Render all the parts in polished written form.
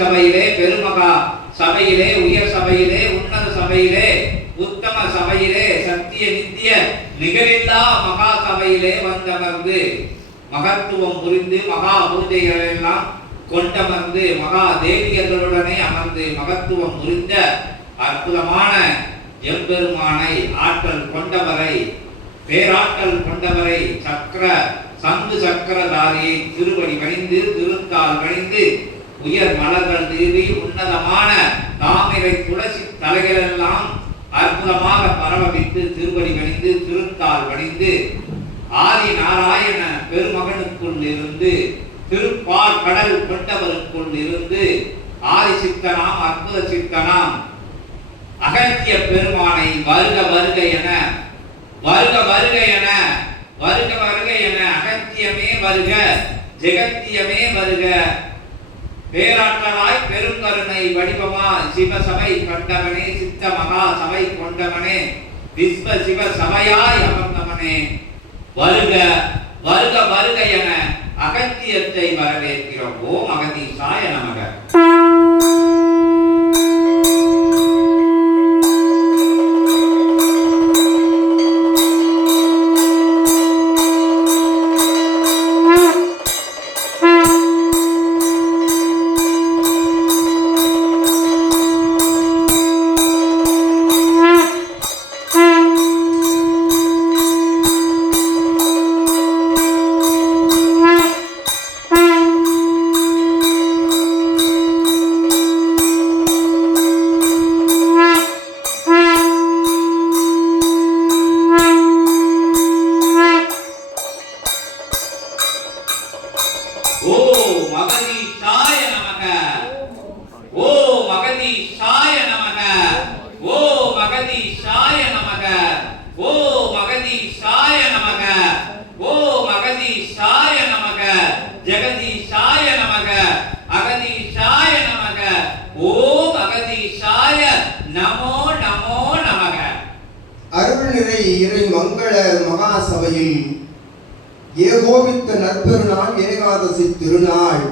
பெருஞ்சபையிலே, பெருமகா சபையிலே, உயர் சபையிலே, உன்னத சபையிலே, உத்தம சபையிலே, சத்திய நித்திய நிகரில்லா மகா சபையிலே வந்தமர்ந்து மகத்துவம் புரிந்து மகா பூஜைகள் எல்லாம் கொண்டமர்ந்து மகா தேவியர்களுடனே அமர்ந்து மகத்துவம் புரிந்த அற்புதமான எம்பெருமானை, ஆற்றல் கொண்டவரை, பேராற்றல் கொண்டவரை, சக்கர சங்கு சக்கரதாரியை திருவடி பணிந்து திருத்தால் பணிந்து உயர் மலர்கள் தீவி உன்னதமான தாமிரை துளசி தலைகளெல்லாம் அற்புதமாக பரவவிட்டு திருவடி பணிந்து திருத்தால் பணிந்து ஆதி நாராயண பெருமகனுக்குள் இருந்து திருப்பால் கடல் கொண்டவருக்குள் இருந்து ஆதி சித்தனாம் அற்புத சித்தனாம் அகத்திய பெருமானை வருக வருக என வருக வருக என வருக வருக என அகத்தியமே வருக ஜெகத்தியமே வருக பேராற்றலாய் பெருங்கருணை வடிவமாய் சிவசபை கண்டவனே, சித்த மகா சபை கொண்டவனே, விஸ்வ சிவ சபையாய் அமர்ந்தவனே வருக வருக வருக என அகத்தியத்தை வரவேற்கிறோம். ஓம் அகதீசாய நமக. ஏகோபித்த நற்பெருநாள் ஏகாதசி திருநாள்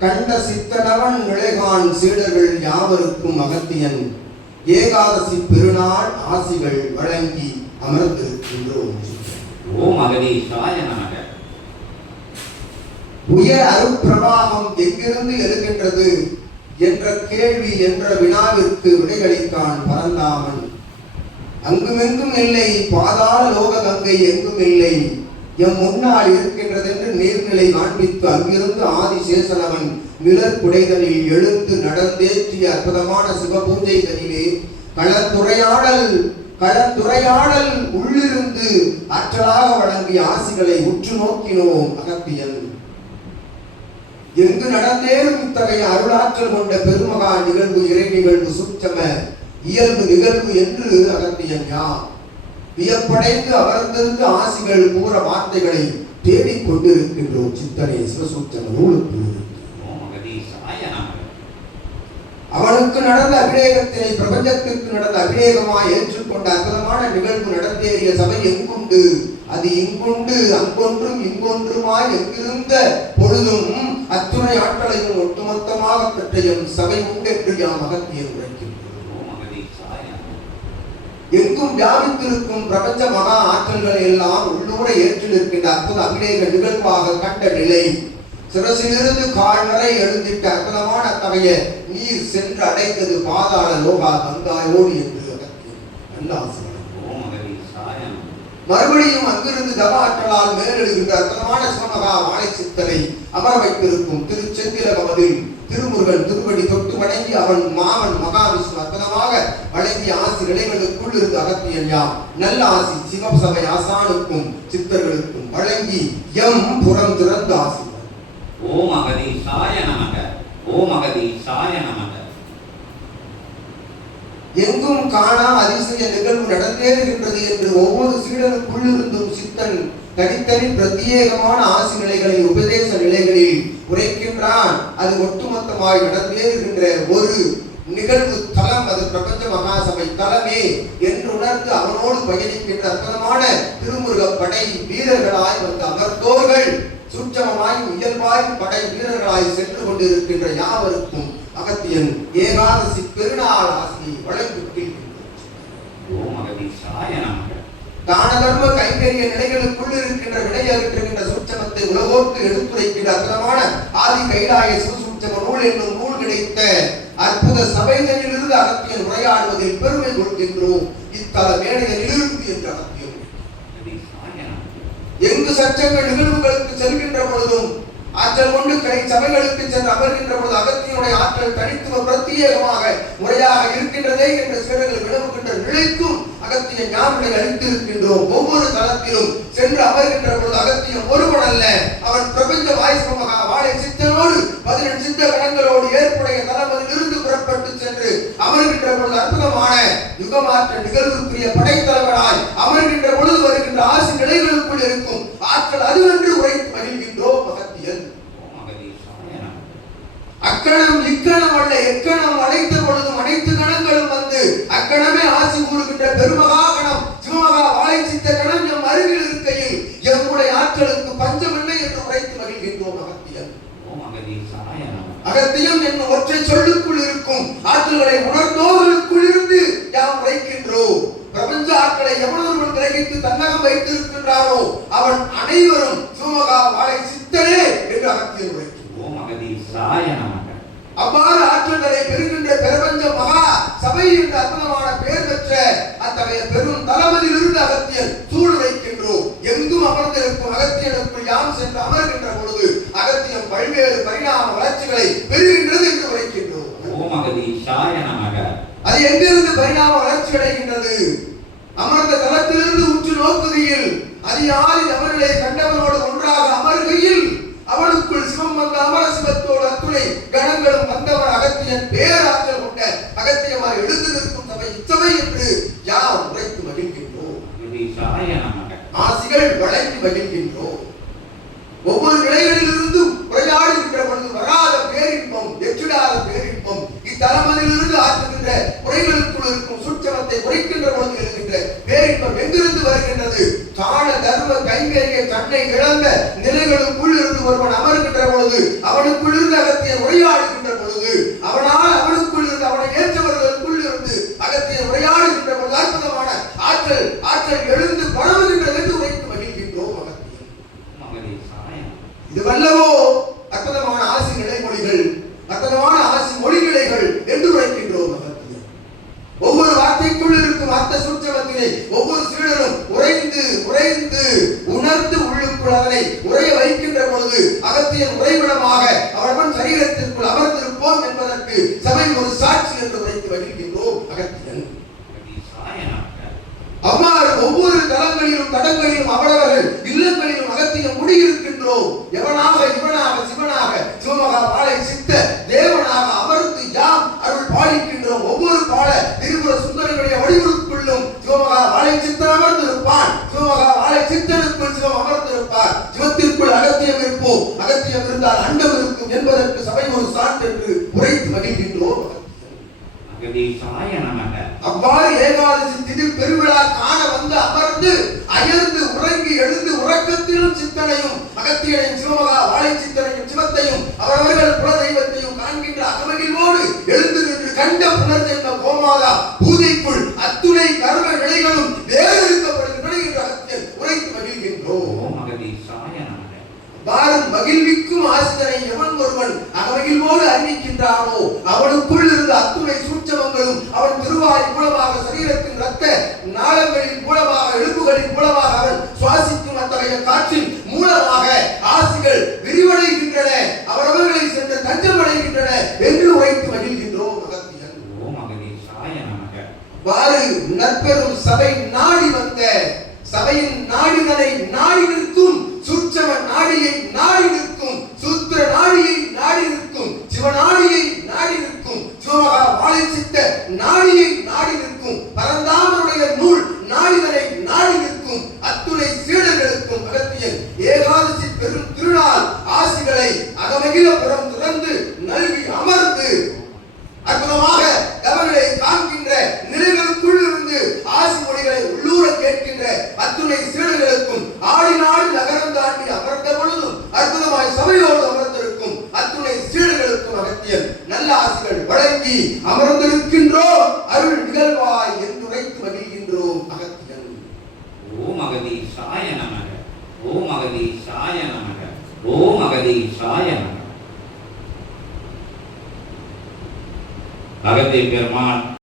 கண்ட சித்தனவன் நிலைகான் சீடர்கள் யாவருக்கும் அகத்தியன் ஏகாதசி பெருநாள் ஆசிகள் வழங்கி அமர்ந்திருக்கின்றோம். ஓம் அகதீசாய நமக. உயர் அருட்பிரவாகம் எங்கிருந்து எழுகின்றது என்ற கேள்வி என்ற வினாவிற்கு விடைகளித்தான் பரந்தாமன். அங்குமெங்கும் இல்லை, பாதாள லோக கங்கை எங்கும் இல்லை, எம் முன்னால் இருக்கின்றது என்று நீர்நிலை காண்பித்து அங்கிருந்து ஆதிசேஷனவன் நிழற்புடைதலில் எழுந்து நடந்தேற்றிய அற்புதமான சிவபூஜைகளிலே களத்துறையாடல் உள்ளிருந்து ஆற்றலாக வழங்கிய ஆசிகளை உற்று நோக்கினோம். அகத்தியன் எங்கு நடந்தேறும் இத்தகைய அருளாற்றல் கொண்ட பெருமகா நிகழ்வு, இறை நிகழ்வு, சுற்றம இயல்பு நிகழ்வு என்று அகத்தியன் யார் வியப்படைந்து அமர்ந்திருந்து ஆசிகள் கூற வார்த்தைகளை தேடிக் கொண்டிருக்கின்றோம். சித்தனை சிவசூச்சம நூலுக்கு அவனுக்கு நடந்த அபிஷேகத்தினை பிரபஞ்சத்திற்கு நடந்த அபிஷேகமாய் ஏற்றுக்கொண்ட அற்புதமான நிகழ்வு நடந்தேறிய சபை எங்குண்டு, அது இங்குண்டு, அங்கொன்றும் இங்கொன்றுமாய் எங்கிருந்த பொழுதும் அத்துணை ஆற்றலையும் ஒட்டுமொத்தமாக பெற்றையும் சபை உண்டென்று யாம் அகத்தியம் உரைக்கின்றோம். எங்கும் வியாபித்திருக்கும் பிரபஞ்ச மகா ஆற்றல்களை எல்லாம் உள்ளூர ஏற்று நிற்கின்ற அற்புத அபிஷேக நிகழ்வாக கண்ட நிலை, சிரசிலிருந்து கால் வரை எழுந்திட்ட அற்புதமான தகைய நீர் சென்று அடைந்தது பாதாள லோகா கங்காயோடு என்று மறுபடியும் அங்கிருந்து தவ ஆற்றலால் மேலெழுகின்ற அற்புதமான சிவமகா வாழை சித்தனை அமர வைத்திருக்கும் திருச்செந்திலகமதில் திருமுருகன் திருவடி தொட்டு வணங்கி அவன் மாமன் மகாவிஷ்ணு அற்புதமாக வழங்கிய ஆசி நிலைகளுக்குள் இருந்து அகத்தியன் யாம் நல்ல ஆசி சிவசபை ஆசானுக்கும் சித்தர்களுக்கும் வழங்கி எம் புறம் திறந்த ஆசி. ஓம் அகதீசாய நமக. ஓம் அகதீசாய நமக. எங்கும் காணா அதிசய நிகழ்வு நடந்தேறுகின்றது என்று ஒவ்வொரு சீடனுக்குள்ளிருந்தும் சித்தன் தனித்தனி பிரத்யேகமான ஆசி நிலைகளை உபதேச நிலைகளில் உரைக்கின்றான். அது ஒட்டுமொத்தமாய் நடந்தேறுகின்ற ஒரு நிகழ்வு தலம், அது பிரபஞ்ச மகாசபை தலமே என்று உணர்ந்து அவனோடு பயணிக்கின்ற அற்புதமான திருமுருக படை வீரர்களாய் வந்த அமர்ந்தோர்கள் சூட்சமமாய் இயல்பாய் படை வீரர்களாய் சென்று கொண்டிருக்கின்ற யாவருக்கும் அகத்தியன் ஏகாதசி பெருநாள் ஆசியை வழங்கி ஓம் அகதீசாய நமக. தான தர்ம கைங்கரிய நிலைகளுக்குள் இருக்கின்ற வினையகற்றுகின்ற சூட்சமத்தை உலகோர்க்கு எடுத்துரைக்கின்ற அற்புதமான ஆதி கைலாய சிவசூட்சம நூல் என்னும் நூல் கிடைத்த அற்புத சபைகளிலிருந்து அகத்தியன் உரையாடுவதில் பெருமை கொள்கின்றோம். இத்தல மேடைகளிலிருந்து என்ற அகத்தியம் எங்கு சச்சங்கள் நிகழ்வுகளுக்கு செல்கின்ற பொழுதும் ஆற்றல் கொண்டு கை சபைகளுக்கு சென்று அமர்கின்ற பொழுது அகத்தியனுடைய ஆற்றல் தனித்துவ பிரத்யேகமாக முறையாக இருக்கின்றதே என்று சிலர்கள் வினவுகின்ற நிலைக்கும் அகத்திய ஞாபகத்தை அளித்திருக்கின்றோம். ஒவ்வொரு தளத்திலும் சென்று அமர்கின்ற பொழுது அகத்தியம் ஒருவன் அல்ல, அவன் பிரபஞ்ச வாய்ஸ்மகா வாழை சித்தனோடு 18 சித்த கணங்களோடு ஏற்புடைய தளமதிலிருந்து புறப்பட்டு சென்று அமர்கின்ற பொழுது அற்புதமான யுகமாற்ற நிகழ்வுக்குரிய படைத்தலைவராய் அமர்கின்ற பொழுது வருகின்ற ஆசி நிலைகளுக்குள் இருக்கும் ஆற்றல் அதுவென்று உரைத்து மகிழ்கின்றோம். அகத்தியன் அக்கணம் இக்கணம் அல்ல, எக்கணம் அழைத்த பொழுதும் அனைத்து கணங்களும் வந்து அக்கணமே ஆசி கூறுகின்ற பெருமகா கணம் சிவமகா வாழை சித்த கணம் எம் அருகில் இருக்கையில் எம்முடைய ஆற்றலுக்கு பஞ்சமில்லை என்று உரைத்து மகிழ்கின்றோம். அகத்தியன் அகத்தியம் என்னும் ஒற்றை சொல்லுக்குள் இருக்கும் ஆற்றல்களை உணர்ந்தோர்களுக்குள் இருந்து யாம் உரைக்கின்றோம். பிரபஞ்ச ஆற்றலை எவனொருவன் கிரகித்து தன்னகம் வைத்திருக்கின்றானோ அவன் அனைவரும் சிவமகா வாழை சித்தனே என்று அகத்தியன் உரைக்கின்றோம். அவ்வாறு ஆற்றல்களை பெறுகின்ற பிரபஞ்ச மகா சபை என்ற அற்புதமான பெயர் பெற்ற அத்தகைய பெரும் தளபதியிலிருந்து அகத்தியன் சூழ் வைக்கின்றோம். எங்கும் அமர்ந்திருக்கும் அகத்தியனுக்குள் யாம் சென்று அமர்கின்ற பொழுது அகத்தியம் பல்வேறு பரிணாம வளர்ச்சிகளை பெறுகின்றது என்று உரைக்கின்றோம். அது எங்கிருந்து பரிணாம வளர்ச்சி அடைகின்றது? அமர்ந்த தளத்திலிருந்து உற்று நோக்குகையில் அதிகாலை அவர்களை கண்டவனோடு ஒன்றாக அமர்கையில் அவனுக்குள் சிவம் வந்த அமர சிவத்தோடு அத்துணை கணங்களும் வந்தவர் அகத்தியன் பேராற்றல் கொண்ட அகத்தியமாய் எழுந்து நிற்கும் சபை இச்சபை என்று யார் உரைத்து மகிழ்கின்றோம். ஆசிகள் வழங்கி மகிழ்கின்றோம். ஒவ்வொரு நிலைகளிலிருந்து உரையாடுகின்ற பொழுது வராத பேரின்பம் எச்சிடாத பேரின்பம் இத்தலமதிலிருந்து ஆற்றுகின்ற உரைகளுக்குள் இருக்கும் சூட்சமத்தை உரைக்கின்ற பொழுது இருக்கின்ற பேரின்பம் எங்கிருந்து வருகின்றது? தான தர்ம கைங்கரிய தன்னை இழந்த நிலைகளுக்குள் இருந்து ஒருவன் அமர்கின்ற பொழுது அவனுக்குள் இருந்து அகத்தியன் உரையாடுகின்ற பொழுது அவனால் அவனுக்குள் இருந்து அவனை ஏற்றவர்களுக்குள் இருந்து அகத்தியன் உரையாடுகின்ற பொழுது அற்புதமான ஆற்றல் எழுந்து பரவுகின்றது என்று உரைத்து மகிழ்கின்றோம். இது வல்லவோ அற்புதமான ஆசி நிலைமொழிகள், அற்புதமான ஆசி மொழிநிலைகள் என்று உரைக்கின்றோம். ஒவ்வொரு வார்த்தைக்குள் இருக்கும் அர்த்த சூட்சமத்தினை ஒவ்வொரு சீடரும் உரைந்து உணர்ந்து உள்ளுக்குள் அதனை உரைய வைக்கின்ற பொழுது அகத்தியன் உறைவிடமாக அவன் சரீரத்திற்குள் அமர்ந்திருப்போம் என்பதற்கு சபை ஒரு சாட்சி என்று உரைத்து வருகின்றோம். அகத்தியன் அவ்வாறு ஒவ்வொரு தலங்களிலும் தடங்களிலும் அவரவர்கள் இல்லங்களிலும் அகத்தியம் முடியிருக்கின்றோம். எவனாக இவனாக சிவனாக சிவமகா வாழை சித்த தேவனாக அமர்ந்து யாம் அருள் பாலிக்கின்றோம். ஒவ்வொரு பால திரிபுர சுந்தரனுடைய வடிவுக்குள்ளும் சிவமகா வாழை சித்தன் அமர்ந்திருப்பான். சிவமகா வாழை சித்தனுக்குள் சிவம் அமர்ந்திருப்பார். சிவத்திற்குள் அகத்தியம் இருப்போம். அகத்தியம் இருந்தால் அண்டம் இருக்கும் என்பதற்கு சபை ஒரு சான்று என்று உரைத்து மகிழ்கின்றோம். அவ்வாறு ஏகாதசி திடீர் பெருவிழா காண வந்து அமர்ந்து அயர்ந்து உறங்கி எழுந்து உறக்கத்திலும் சித்தனையும் அகத்தியனையும் சிவமகா வாழை சித்தனையும் சிவத்தையும் அவரவர்கள் குல தெய்வத்தையும் காண்கின்ற அகமகிழ்வோடு எழுந்து நின்று கண்ட புனர்ஜென்ம கோமாதா பூஜைக்குள் அத்துணை கர்ம வினைகளும் வேறுபடுகின்றன என்று அகத்தியன் உரைத்து மகிழ்கின்றோம். பாரத் மகிழ்விக்கும் ஆசிரியரை எவன் ஒருவன் அகமகிழ்வோடு அறிவிக்கின்றானோ அவனுக்குள் இருந்த அத்துணை சூட்சமங்களும் அவன் திருவாய் மூலமாக சரீரத்தின் ரத்த நாளங்களின் மூலமாக எலும்புகளின் மூலமாக அவன் சுவாசிக்கும் அத்தகைய காற்றின் மூலமாக ஆசிகள் விரிவடைகின்றன, அவரவர்களை சென்று தஞ்சமடைகின்றன என்று உரைத்து மகிழ்கின்றோம். வாறு நற்பெரும் சபை நாடி வந்த சபையின் நாடிகளை நாடி நிற்கும் சூட்சம நாடியை நாடி நிற்கும் சூத்திர நாடியை நாடி நிற்கும் சிவநாடியை நாடி நிற்கும் சிவமகா வாழை சித்த நாடியை நாடி நிற்கும் பரந்தாமனுடைய நூல் நாடிகளை நாடி நிற்கும் அத்துணை சீடர்களுக்கும் அகத்தியன் ஏகாதசி பெரும் திருநாள் ஆசிகளை அகமகிழ புறம் துறந்து நல்கி அமர்ந்து அற்புதமாக அவர்களை காண்கின்ற நிலைகளுக்குள் இருந்து ஆசி மொழிகளை உள்ளூர கேட்கின்ற அத்துணை சீடர்களுக்கும் ஆடி நாடு நகரம் தாண்டி அமர்ந்த பொழுதும் ஆசிகள் வழங்கி அமர்ந்திருக்கின்றோம். அருள் நிகழ்வாய் என்றுரைத்து மகிழ்கின்றோம். அகத்தியன். ஓம் அகதீஷாய நமக. ஓம் அகதீஷாய நமக. ஓம் அகதீஷாய நமக. அகத்திய பெருமான்